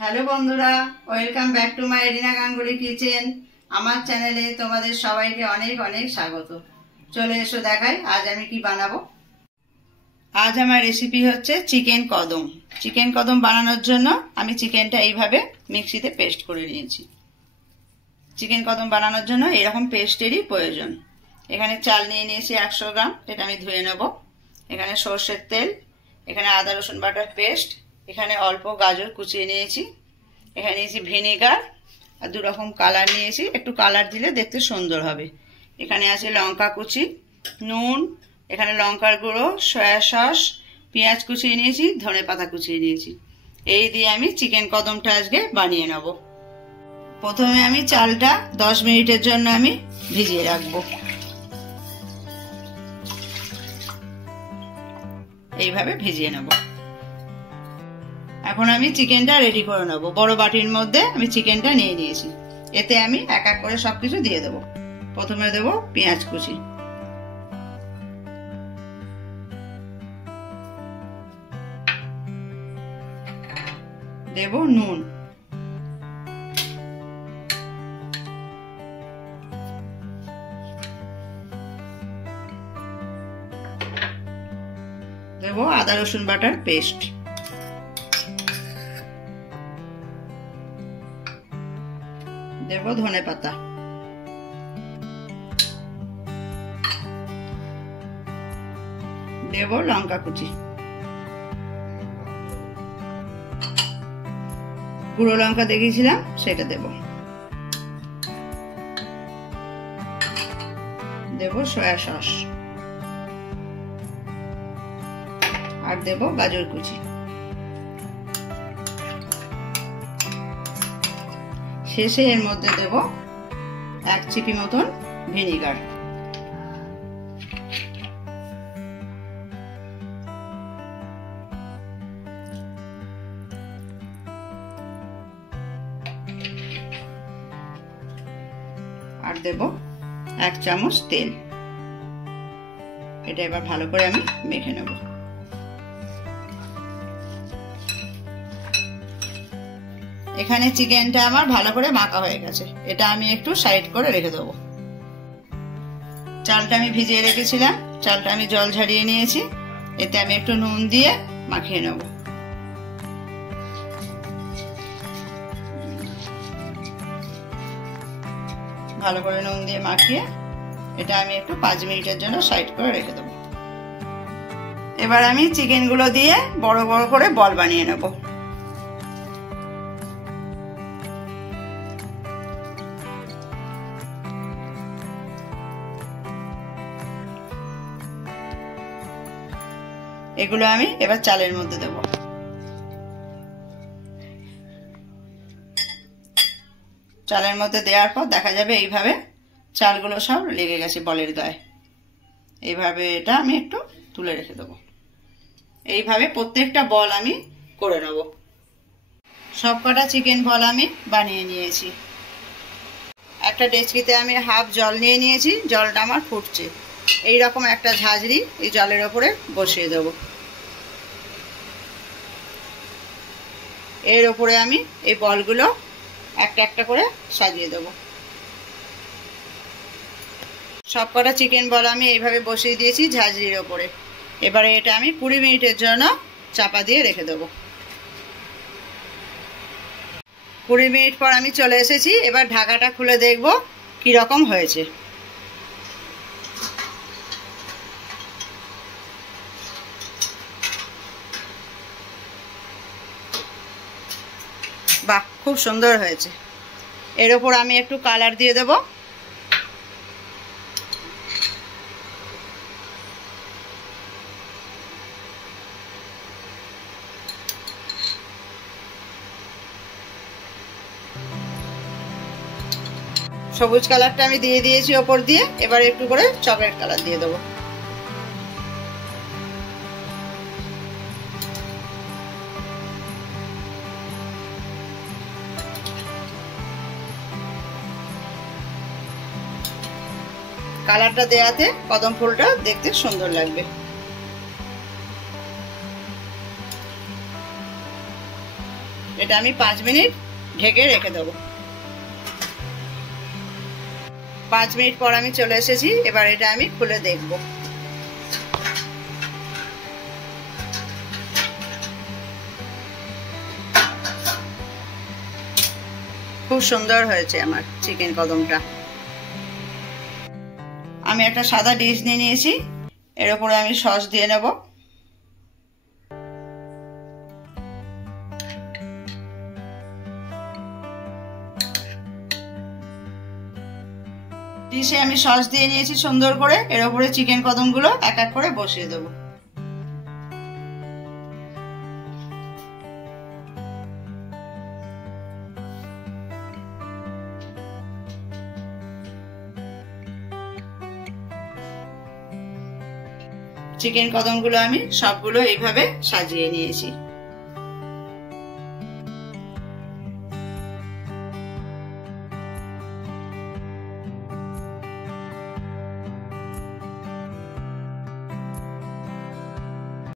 Hello বন্ধুরা, welcome back to my arena Ganguly kitchen. আমার চ্যানেলে তোমাদের সবাইকে অনেক অনেক স্বাগত। চলে এসো দেখাই আজ আমি কি বানাবো। আজ আমার রেসিপি হচ্ছে চিকেন কদম। চিকেন কদম বানানোর জন্য আমি চিকেনটা এইভাবে মিক্সিতে পেস্ট করে নিয়েছি। চিকেন কদম বানানোর জন্য এরকম পেস্টেরই প্রয়োজন। এখানে চাল নিয়ে নিয়েছি 100 গ্রাম, এটা আমি ধুয়ে নেব। এখানে সর্ষের তেল, এখানে আদা রসুন বাটার পেস্ট, এখানে অল্প গাজর কুচিয়ে নিয়েছি, এখানে নিয়েছি ভিনেগার আর 2 রকম কালার নিয়েছি, একটু কালার দিলে দেখতে সুন্দর হবে। এখানে আছে লঙ্কা কুচি, নুন, এখানে লঙ্কার গুঁড়ো, সয়া সস, পেঁয়াজ কুচিয়ে নিয়েছি, ধনে পাতা কুচিয়ে নিয়েছি। এই দিয়ে আমি চিকেন কদমটা আজকে বানিয়ে নেব। প্রথমে আমি চালটা 10 মিনিটের জন্য আমি ভিজিয়ে রাখবো। এইভাবে ভিজিয়ে নেব। এখন আমি চিকেনটা রেডি করে নেব। বড় বাটির মধ্যে আমি চিকেনটা নিয়ে নিয়েছি। এতে আমি এক এক করে সবকিছু দিয়ে দেব। প্রথমে দেব পেঁয়াজ কুচি, দেব নুন, দেব আদা রসুন বাটার পেস্ট, দেব ধনে পাতা, দেব লঙ্কা কুচি, গুঁড়ো লঙ্কা দেখিয়েছিলাম সেটা দেব, দেব সয়া সস আর দেব গাজর কুচি। শেষে এর মধ্যে দেব 1 চিপি মতন ভিনেগার। আর দেব 1 চামচ তেল। এটা এবার ভালো করে আমি মেখে নেব। এখানে চিকেনটা আমার ভালো করে মাখা হয়ে গেছে। এটা আমি একটু সাইড করে রেখে দেবো। চালটা আমি ভিজিয়ে রেখেছিলাম, চালটা আমি জল ঝরিয়ে নিয়েছি। এতে আমি একটু নুন দিয়ে মাখিয়ে নেব। ভালো করে নুন দিয়ে মাখিয়ে এটা আমি একটু 5 মিনিটের জন্য সাইড করে রেখে দেবো। এবার আমি চিকেনগুলো দিয়ে বড় বড় করে বল বানিয়ে নেব। এগুলো আমি এবার চালের মধ্যে দেব। চালের মধ্যে দেওয়ার পর দেখা যাবে এইভাবে চালগুলো সব লেগে গেছে বলের গায়ে। এইভাবে এটা আমি একটু তুলে রেখে দেব। এইভাবে প্রত্যেকটা বল আমি করে নেব। সবকটা চিকেন বল আমি বানিয়ে নিয়েছি। একটা ডেচকিতে আমি হাফ জল নিয়ে নিয়েছি, জলটা আমার ফুটছে। এই রকম একটা ঝাঁঝরি এই জলের ওপরে বসিয়ে দেব। এর ওপরে আমি এই বলগুলো একটা একটা করে সাজিয়ে দেব। সবকটা চিকেন বল আমি এইভাবে বসিয়ে দিয়েছি ঝাঁঝরির ওপরে। এবারে এটা আমি 20 মিনিটের জন্য চাপা দিয়ে রেখে দেব। 20 মিনিট পর আমি চলে এসেছি। এবার ঢাকাটা খুলে দেখব কি রকম হয়েছে। বাহ, খুব সুন্দর হয়েছে। এর ওপর আমি একটু কালার দিয়ে দেব। সবুজ কালারটা আমি দিয়ে দিয়েছি ওপর দিয়ে। এবার একটু করে চকলেট কালার দিয়ে দেবো। কালারটা দেওয়াতে কদম ফুলটা দেখতে সুন্দর লাগবে। এটা আমি 5 মিনিট ঢেকে রেখে দেবো। 5 মিনিট পর আমি চলে এসেছি। এবার এটা আমি খুলে দেখব। খুব সুন্দর হয়েছে আমার চিকেন কদমটা। আমি একটা সাদা ডিশ নিয়ে নিয়েছি, এর উপরে আমি সস দিয়ে নেব। ডিশে আমি সস দিয়ে নিয়েছি সুন্দর করে। এর উপরে চিকেন কদমগুলো এক এক করে বসিয়ে দেবো। চিকেন কদমগুলো আমি সবগুলো এইভাবে সাজিয়ে নিয়েছি।